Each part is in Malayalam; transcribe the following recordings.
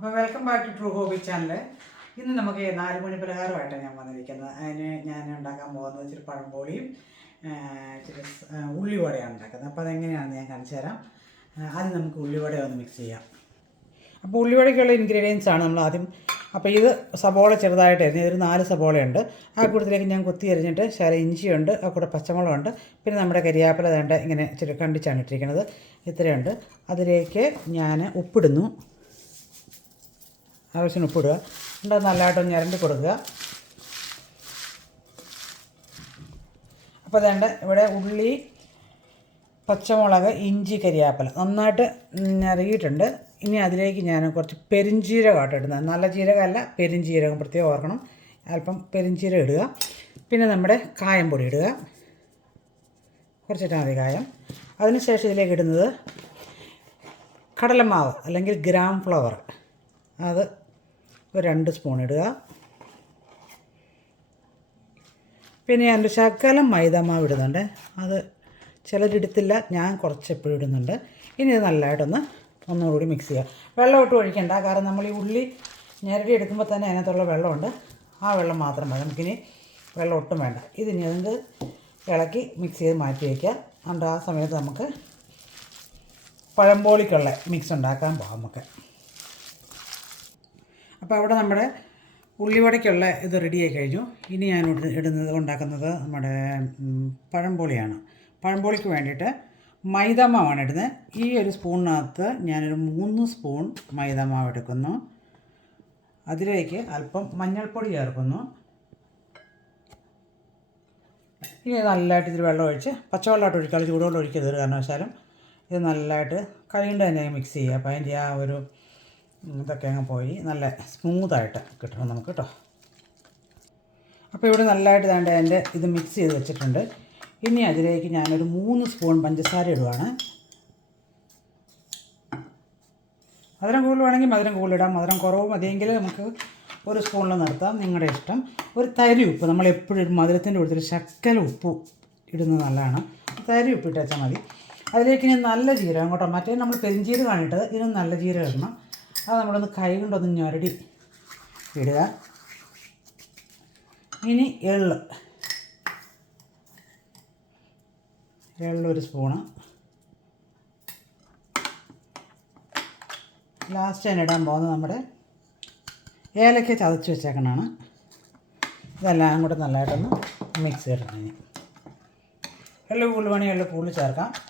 അപ്പോൾ welcome back to true hobby channel ഇന്ന് നമുക്ക് നാല് മണി പലഹാരമായിട്ടാണ് ഞാൻ വന്നിരിക്കുന്നത്. അതിന് ഞാൻ ഉണ്ടാക്കാൻ പോകുന്നത് ഇച്ചിരി പഴംപോളിയും ഇച്ചിരി ഉള്ളിവടയാണ് ഉണ്ടാക്കുന്നത്. അപ്പോൾ അതെങ്ങനെയാണെന്ന് ഞാൻ കാണിച്ചു തരാം. ആദ്യം നമുക്ക് ഉള്ളിവട ഒന്ന് മിക്സ് ചെയ്യാം. അപ്പോൾ ഉള്ളിവടയ്ക്കുള്ള ഇൻഗ്രീഡിയൻസ് ആണ് നമ്മൾ ആദ്യം അപ്പോൾ ഇത് സബോള ചെറുതായിട്ടായിരുന്നു ഇതൊരു നാല് സബോളയുണ്ട് ആ കൂട്ടത്തിലേക്ക് ഞാൻ കുത്തി അരിഞ്ഞിട്ട് ശരി ഇഞ്ചിയുണ്ട് ആ കൂടെ പച്ചമുളകുണ്ട്. പിന്നെ നമ്മുടെ കരിയാപ്പില വേണ്ട ഇങ്ങനെ ചെറു കണ്ടിച്ചാണ് ഇട്ടിരിക്കുന്നത്. ഇത്രയുണ്ട്. അതിലേക്ക് ഞാൻ ഉപ്പിടുന്നു. ആവശ്യത്തിന് ഉപ്പിടുക എന്നിട്ട് അത് നല്ലതായിട്ടൊന്ന് ഞരണ്ടി കൊടുക്കുക. അപ്പോൾ വേണ്ട ഇവിടെ ഉള്ളി പച്ചമുളക് ഇഞ്ചി കരിയാപ്പല നന്നായിട്ട് ഞറുകിയിട്ടുണ്ട് ഇനി അതിലേക്ക് ഞാൻ കുറച്ച് പെരിഞ്ജീരകമായിട്ട് ഇടുന്നത്. നല്ല ജീരകമല്ല പെരിഞ്ചീരകം പ്രത്യേകം ഓർക്കണം. അല്പം പെരിഞ്ചീരകം ഇടുക. പിന്നെ നമ്മുടെ കായം പൊടി ഇടുക. കുറച്ചിട്ടാൽ മതി കായം. അതിനുശേഷം ഇതിലേക്ക് ഇടുന്നത് കടലമാവ് അല്ലെങ്കിൽ ഗ്രാം ഫ്ലവർ. അത് ഒരു രണ്ട് സ്പൂൺ ഇടുക. പിന്നെ ഞാൻ ഒരു ശകലം മൈദമാവ് ഇടുന്നുണ്ട്. അത് ചിലരിടത്തില്ല ഞാൻ കുറച്ച് എപ്പോഴും ഇടുന്നുണ്ട്. ഇനി ഇത് നല്ലതായിട്ടൊന്ന് ഒന്നുകൂടി മിക്സ് ചെയ്യുക. വെള്ളം ഇട്ട് ഒഴിക്കണ്ട കാരണം നമ്മൾ ഈ ഉള്ളി ഞെരടി എടുക്കുമ്പോൾ തന്നെ അതിനകത്തുള്ള വെള്ളമുണ്ട്. ആ വെള്ളം മാത്രം മതി. നമുക്കിനി വെള്ളം ഒട്ടും വേണ്ട. ഇതിനി അതിന് ഇളക്കി മിക്സ് ചെയ്ത് മാറ്റി വയ്ക്കുക അതുകൊണ്ട് ആ സമയത്ത് നമുക്ക് പഴംപോളിക്കുള്ള മിക്സ് ഉണ്ടാക്കാൻ പോകാം നമുക്ക്. അപ്പോൾ അവിടെ നമ്മുടെ ഉള്ളിവടയ്ക്കുള്ള ഇത് റെഡിയായി കഴിഞ്ഞു. ഇനി ഞാൻ ഇട- ഇടുന്നത് ഉണ്ടാക്കുന്നത് നമ്മുടെ പഴംപൊളിയാണ്. പഴംപോളിക്ക് വേണ്ടിയിട്ട് മൈദാമാവാണ് ഇടുന്നത്. ഈ ഒരു സ്പൂണിനകത്ത് ഞാനൊരു മൂന്ന് സ്പൂൺ മൈദാമാവ് എടുക്കുന്നു. അതിലേക്ക് അല്പം മഞ്ഞൾപ്പൊടി ചേർക്കുന്നു. ഇനി നല്ലതായിട്ട് ഇതിൽ വെള്ളം ഒഴിച്ച് പച്ചവെള്ളമായിട്ട് ഒഴിക്കാതെ ചൂടുവെള്ളം ഒഴിക്കരുത് കാരണവശാലും. ഇത് നല്ലതായിട്ട് കൈകൊണ്ട് തന്നെ മിക്സ് ചെയ്യുക. അപ്പോൾ അതിന്റെ ആ ഒരു ഇതൊക്കെ അങ്ങ് പോയി നല്ല സ്മൂത്തായിട്ട് കിട്ടണം നമുക്ക് കേട്ടോ. അപ്പോൾ ഇവിടെ നല്ലതായിട്ട് വേണ്ട എന്റെ ഇത് മിക്സ് ചെയ്ത് വെച്ചിട്ടുണ്ട്. ഇനി അതിലേക്ക് ഞാനൊരു മൂന്ന് സ്പൂൺ പഞ്ചസാര ഇടുവാണ്. മധുരം കൂടുതൽ വേണമെങ്കിൽ മധുരം കൂടുതൽ ഇടാം മധുരം കുറവ് മതിയെങ്കിൽ നമുക്ക് ഒരു സ്പൂണിൽ നിർത്താം. നിങ്ങളുടെ ഇഷ്ടം. ഒരു തരി ഉപ്പ്. നമ്മൾ എപ്പോഴും മധുരത്തിന്റെ കൂടുതൽ ശക്കല ഉപ്പ് ഇടുന്നത് നല്ലതാണ്. തരി ഉപ്പ് വെച്ചാൽ മതി. അതിലേക്ക് ഇനി നല്ല ജീരകം കേട്ടോ. മറ്റേ നമ്മൾ പെരിഞ്ചീരകമാണ് ഇട്ടത്. ഇതിന് നല്ല ജീരകം ഇടണം. അത് നമ്മളൊന്ന് കൈ കൊണ്ടൊന്ന് ഞൊരടി. ഇടുക. ഇനി എള്ള്. എള്ളൊരു സ്പൂണ്. ലാസ്റ്റ് ഞാൻ ഇടാൻ പോകുന്നത് നമ്മുടെ ഏലക്ക ചതച്ച് വെച്ചേക്കണാണ്. ഇതെല്ലാം കൂടെ നല്ലതായിട്ടൊന്ന് മിക്സ് ചെയ്തിട്ടുണ്ടെങ്കിൽ ഇനി. എള്ള് വേണമെങ്കിൽ എള്ള് ചേർക്കാം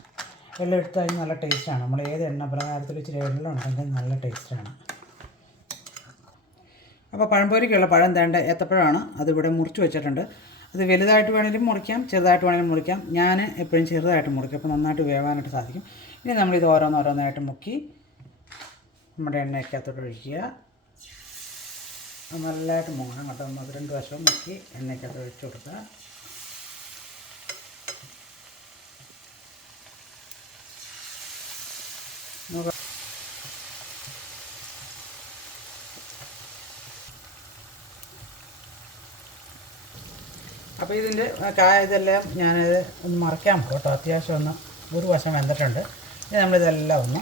എള്ള് എടുത്ത് നല്ല ടേസ്റ്റാണ്. നമ്മൾ ഏത് എണ്ണ പലഹാരത്തിൽ ഇച്ചിരി എള്ളും ഉണ്ടെങ്കിൽ നല്ല ടേസ്റ്റാണ്. അപ്പോൾ പഴംപൊരിക്കുള്ള പഴം തേണ്ട ഏത്തപ്പഴമാണ്. അതിവിടെ മുറിച്ച് വെച്ചിട്ടുണ്ട്. അത് വലുതായിട്ട് വേണമെങ്കിലും മുറിക്കാം ചെറുതായിട്ട് വേണമെങ്കിലും മുറിക്കാം. ഞാൻ എപ്പോഴും ചെറുതായിട്ട് മുറിക്കും. അപ്പോൾ നന്നായിട്ട് വേവാനായിട്ട് സാധിക്കും. ഇനി നമ്മളിത് ഓരോന്നോരോന്നായിട്ട് മുക്കി നമ്മുടെ എണ്ണയ്ക്കകത്തോട്ട് ഒഴിക്കുക. നല്ലതായിട്ട് മുങ്ങണം കേട്ടോ. ഒന്ന് രണ്ട് വശവും മുക്കി എണ്ണയ്ക്കകത്ത് ഒഴിച്ചു കൊടുക്കുക. അപ്പോൾ ഇതിന്റെ കായ ഇതെല്ലാം ഞാനിത് ഒന്ന് മറയ്ക്കാൻ പോകും കേട്ടോ. അത്യാവശ്യം ഒന്ന് ഒരു വശം വെന്തിട്ടുണ്ട്. ഇനി നമ്മളിതെല്ലാം ഒന്ന്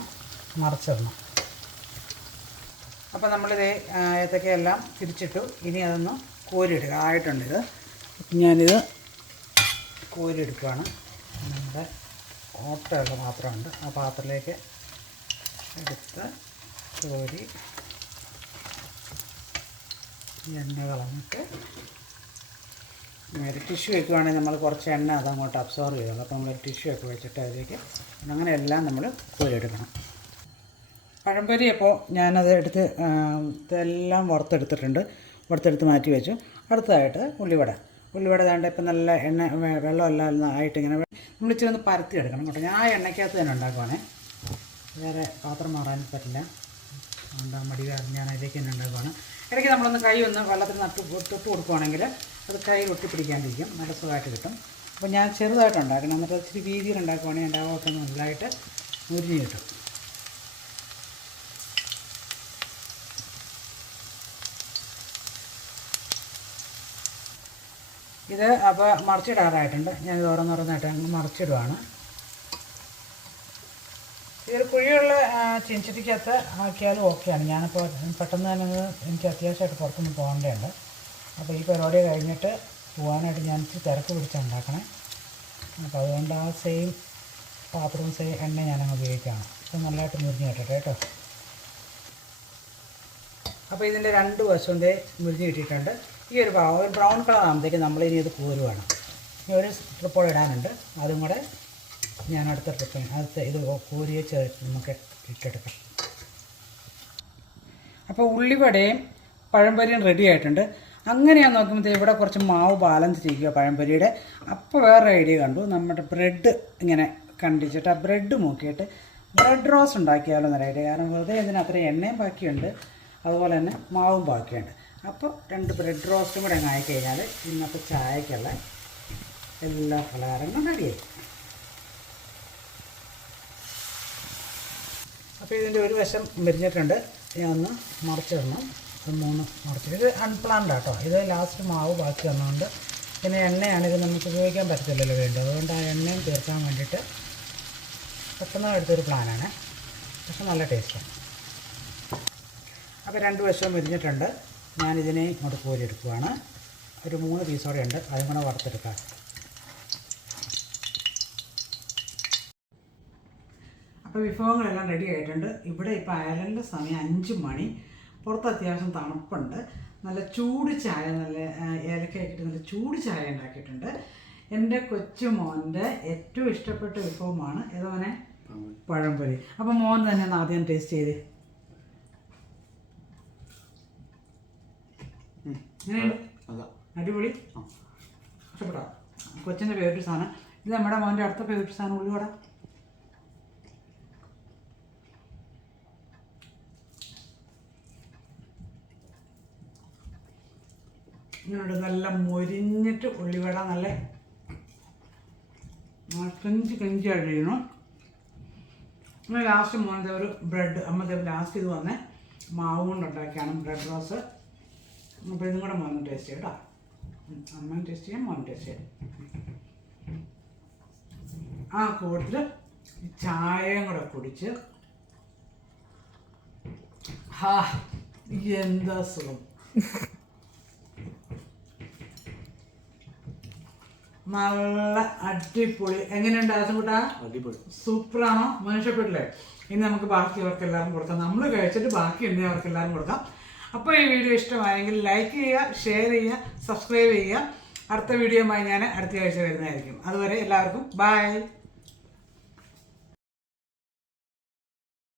മറിച്ചിടണം. അപ്പോൾ നമ്മളിത് ഏത്തക്കയെല്ലാം തിരിച്ചിട്ടു. ഇനി അതൊന്ന് കോരിയിടുക. ആയിട്ടുണ്ട് ഇത് അപ്പം ഞാനിത് കോരിയെടുക്കുകയാണ് നമ്മുടെ ഓട്ടയുള്ള പാത്രമുണ്ട്. ആ പാത്രത്തിലേക്ക് എടുത്ത് കോരി എണ്ണ കളഞ്ഞിട്ട് ഒരു ടിഷ്യൂ വെക്കുവാണെങ്കിൽ നമ്മൾ കുറച്ച് എണ്ണ അതങ്ങോട്ട് അബ്സോർവ് ചെയ്തോളൂ അപ്പോൾ നമ്മൾ ടിഷ്യൂ ഒക്കെ വെച്ചിട്ട് അതിലേക്ക് അങ്ങനെ എല്ലാം നമ്മൾ കോരിയെടുക്കണം. പഴംപൊരി അപ്പോൾ ഞാനത് എടുത്ത് ഇതെല്ലാം വറുത്തെടുത്തിട്ടുണ്ട്. വറുത്തെടുത്ത് മാറ്റി വെച്ചു. അടുത്തതായിട്ട് ഉള്ളിവട. ഉള്ളിവട വേണ്ട ഇപ്പം നല്ല എണ്ണ വെള്ളമെല്ലാം ആയിട്ട് ഇങ്ങനെ നമ്മൾ ഇച്ചിരി ഒന്ന് പരത്തി എടുക്കണം കേട്ടോ. ഞാൻ ആ എണ്ണയ്ക്കകത്ത് തന്നെ ഉണ്ടാക്കുവാണേ. വേറെ പാത്രം മാറാൻ പറ്റില്ല. അതുകൊണ്ട് മടി കാരണം ഞാൻ അതിലേക്ക് തന്നെ ഉണ്ടാക്കുവാണ് ഇടയ്ക്ക് നമ്മളൊന്ന് കൈ ഒന്ന് വെള്ളത്തിൽ നട്ട് തൊട്ട് കൊടുക്കുവാണെങ്കിൽ അത് കൈ ഒട്ടിപ്പിടിക്കാണ്ടിരിക്കും. നല്ല സുഖമായിട്ട് കിട്ടും. അപ്പോൾ ഞാൻ ചെറുതായിട്ട് ഉണ്ടാക്കണം. എന്നിട്ട് ഇച്ചിരി വീതിയിൽ ഉണ്ടാക്കുവാണെങ്കിൽ എന്റെ ആവൊക്കെ നല്ലതായിട്ട് മുരിഞ്ഞ് കിട്ടും. ഇത് അപ്പോൾ മറിച്ചിടാറായിട്ടുണ്ട്. ഞാൻ ഓരോന്നോരോന്നായിട്ട് അങ്ങ് മറിച്ചിടുവാണ്. ഇതിൽ കുഴിയുള്ള ആ, ചെഞ്ചട്ടിക്കകത്ത് ആക്കിയാലും ഓക്കെയാണ്. ഞാനിപ്പോൾ പെട്ടെന്ന് തന്നെ എനിക്ക് അത്യാവശ്യമായിട്ട് പുറത്തൊന്ന് പോകേണ്ടതുണ്ട്. അപ്പോൾ ഈ പരിപാടി കഴിഞ്ഞിട്ട് പോകാനായിട്ട് ഞാൻ ഇച്ചിരി തിരക്ക് പിടിച്ചുണ്ടാക്കണേ അപ്പോൾ അതുകൊണ്ട് ആ സെയിം പാത്രവും സെയിം എണ്ണ ഞാനങ്ങ് ഉപയോഗിക്കുകയാണ് അപ്പോൾ നല്ലതായിട്ട് മുരിഞ്ഞ് കിട്ടട്ടെ കേട്ടോ. അപ്പോൾ ഇതിന്റെ രണ്ട് വശവും മുരിഞ്ഞ് കിട്ടിയിട്ടുണ്ട്. ഈ ഒരു ബ്രൗൺ കളർ ആകുമ്പോഴത്തേക്ക് നമ്മളിനി ഇത് കോരുവാണ്. ഇനി ഒരു ട്രിപ്പോൾ ഇടാനുണ്ട്. അതും കൂടെ ഞാൻ അടുത്ത ട്രിപ്പ് അടുത്ത ഇത് കോരിയെ ചേർത്ത് നമുക്ക് ഇട്ടെടുക്കാം. അപ്പോൾ ഉള്ളിവടയും പഴംപൊരിയും റെഡി ആയിട്ടുണ്ട്. അങ്ങനെയാണ് നോക്കുമ്പോൾ ഇവിടെ കുറച്ച് മാവ് ബാലൻസ് ചെയ്യുക പഴംപൊരിയുടെ. അപ്പോൾ വേറെ ഐഡിയ കണ്ടു. നമ്മുടെ ബ്രെഡ് ഇങ്ങനെ കണ്ടിച്ചിട്ട് ആ ബ്രെഡ് നോക്കിയിട്ട് ബ്രെഡ് റോസ് ഉണ്ടാക്കിയാലോ എന്നൊരു ഐഡിയ കാരണം വെറുതെ ഇതിന് എണ്ണയും ബാക്കിയുണ്ട്. അതുപോലെ തന്നെ മാവും ബാക്കിയുണ്ട്. അപ്പോൾ രണ്ട് ബ്രെഡ് റോസ്റ്റും കൂടെ അങ്ങ് ആയിക്കഴിഞ്ഞാൽ ഇന്നത്തെ ചായക്കുള്ള എല്ലാ പലഹാരങ്ങളും റെഡിയായി അപ്പോൾ ഇതിന്റെ ഒരു വശം മെരിഞ്ഞിട്ടുണ്ട്. ഞാൻ ഒന്ന് മറിച്ചിടണം. അത് മൂന്ന് മറിച്ചിട്ട് ഇത് അൺപ്ലാൻഡ് ആട്ടോ. ഇത് ലാസ്റ്റ് മാവ് ബാക്കി വന്നതുകൊണ്ട് പിന്നെ എണ്ണയാണ് ഇത് നമുക്ക് ഉപയോഗിക്കാൻ പറ്റത്തില്ലല്ലോ വേണ്ടത് അതുകൊണ്ട് ആ എണ്ണയും തീർക്കാൻ വേണ്ടിയിട്ട് പെട്ടെന്ന് എടുത്തൊരു പ്ലാനാണ് പക്ഷെ നല്ല ടേസ്റ്റാണ് അപ്പോൾ രണ്ട് വശവും മെരിഞ്ഞിട്ടുണ്ട്. ഞാനിതിനെ ഇങ്ങോട്ട് കോരിയെടുക്കുവാണ് ഒരു മൂന്ന് പീസോടെ ഉണ്ട്. അതും കൂടെ വറുത്തെടുക്കാം. അപ്പോൾ വിഭവങ്ങളെല്ലാം റെഡി ആയിട്ടുണ്ട്. ഇവിടെ ഇപ്പോൾ അയലന്റെ സമയം അഞ്ച് മണി. പുറത്ത് അത്യാവശ്യം തണുപ്പുണ്ട്. നല്ല ചൂട് ചായ നല്ല ഏലക്കായിട്ട് നല്ല ചൂട് ചായ ഉണ്ടാക്കിയിട്ടുണ്ട്. എന്റെ കൊച്ചുമോന്റെ ഏറ്റവും ഇഷ്ടപ്പെട്ട വിഭവമാണ്. ഏതോനെ പഴംപൊരി. അപ്പം മോൻ തന്നെ ഒന്ന് ആദ്യം ടേസ്റ്റ് ചെയ്ത്. അടിപൊളി. ഇഷ്ടപ്പെട്ടോ? കൊച്ചിന്റെ ഫേവറേറ്റ് സാധനം. ഇത് നമ്മുടെ മോന്റെ അടുത്ത ഫേവറേറ്റ് സാധനം ഉള്ളിവട. ഇങ്ങോട്ട് നല്ല മൊരിഞ്ഞിട്ട് ഉള്ളിവട നല്ല കഞ്ചി കഞ്ചിയായിട്ട് ചെയ്യണം പിന്നെ ലാസ്റ്റ് മോനത്തെ ഒരു ബ്രെഡ് അമ്മത്തെ ലാസ്റ്റ് ഇത് വന്നേ. മാവ് കൊണ്ട് ഉണ്ടാക്കിയാണ് ബ്രെഡ് റോസ്. അപ്പോൾ ഇതും കൂടെ മോനും ടേസ്റ്റ് ചെയ്യും കേട്ടോ. ഉം, അമ്മയും ടേസ്റ്റ് ചെയ്യാം മോനും ടേസ്റ്റ് ചെയ്യാം. ആ കൂട്ടത്തിൽ ചായയും കൂടെ കുടിച്ച്. ഹാ എന്താ സുഖം നല്ല അടിപൊളി. എങ്ങനെയുണ്ട് ആസംകുട്ടാ അടിപൊളി. സൂപ്പറാണോ? മനുഷ്യപ്പെട്ടില്ലേ ഇനി നമുക്ക് ബാക്കിയവർക്ക് എല്ലാവർക്കും കൊടുക്കാം. നമ്മൾ കഴിച്ചിട്ട് ബാക്കി ഉണ്ടെങ്കിൽ അവർക്ക് എല്ലാവരും കൊടുക്കാം. അപ്പോൾ ഈ വീഡിയോ ഇഷ്ടമായെങ്കിൽ ലൈക്ക് ചെയ്യുക ഷെയർ ചെയ്യുക സബ്സ്ക്രൈബ് ചെയ്യുക. അടുത്ത വീഡിയോയുമായി ഞാൻ അടുത്ത ആഴ്ച വരുന്നതായിരിക്കും. അതുവരെ എല്ലാവർക്കും ബൈ